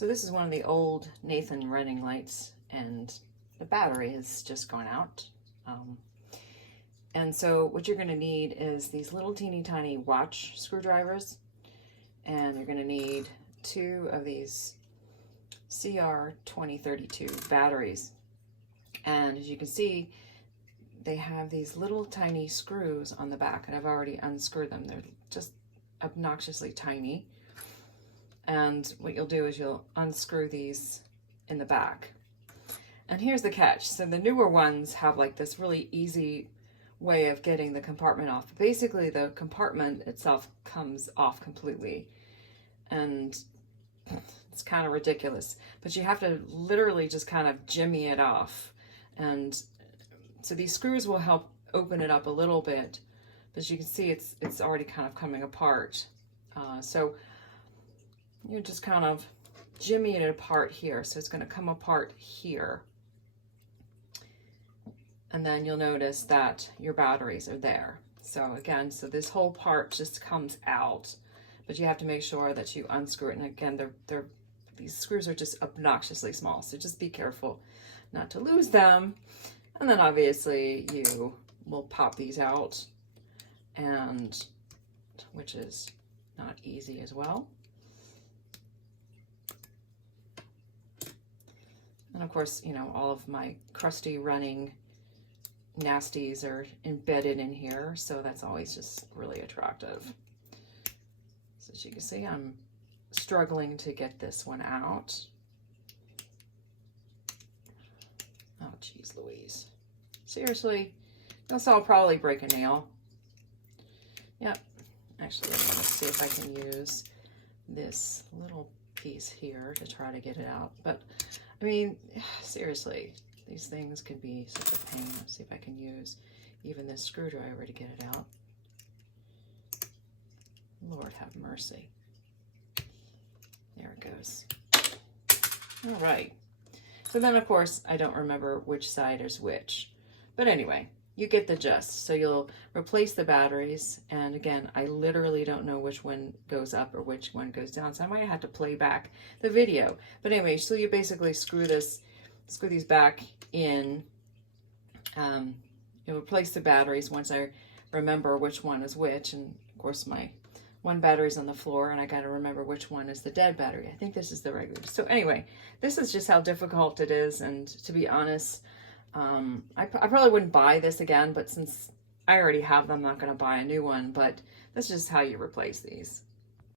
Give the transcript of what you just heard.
So this is one of the old Nathan running lights, and the battery has just gone out. And so what you're going to need is these little teeny tiny watch screwdrivers, and you're going to need 2 of these CR2032 batteries. And as you can see, they have these little tiny screws on the back, and I've already unscrewed them. They're just obnoxiously tiny. And what you'll do is you'll unscrew these in the back. And here's the catch. So the newer ones have like this really easy way of getting the compartment off. Basically, the compartment itself comes off completely. And it's kind of ridiculous. But you have to literally just kind of jimmy it off. And so these screws will help open it up a little bit. But as you can see, it's already kind of coming apart. So you just kind of jimmy it apart here. So it's going to come apart here. And then you'll notice that your batteries are there. So again, so this whole part just comes out, but you have to make sure that you unscrew it. And again, these screws are just obnoxiously small. So just be careful not to lose them. And then obviously you will pop these out, and which is not easy as well. And of course, you know, all of my crusty running nasties are embedded in here, so that's always just really attractive. So as you can see, I'm struggling to get this one out. Oh, geez Louise. Seriously? This I'll probably break a nail. Yep. Actually, I'm gonna see if I can use this little piece here to try to get it out. But, I mean, seriously, these things can be such a pain. Let's see if I can use even this screwdriver to get it out. Lord have mercy. There it goes. All right. So then, of course, I don't remember which side is which. But anyway, you get the gist. So you'll replace the batteries. And again, I literally don't know which one goes up or which one goes down. So I might have to play back the video. But anyway, so you basically screw these back in. You'll replace the batteries once I remember which one is which. And of course, my one battery's on the floor, and I got to remember which one is the dead battery. I think this is the regular. So anyway, this is just how difficult it is. And to be honest, I probably wouldn't buy this again, but since I already have them, I'm not going to buy a new one. But that's just how you replace these.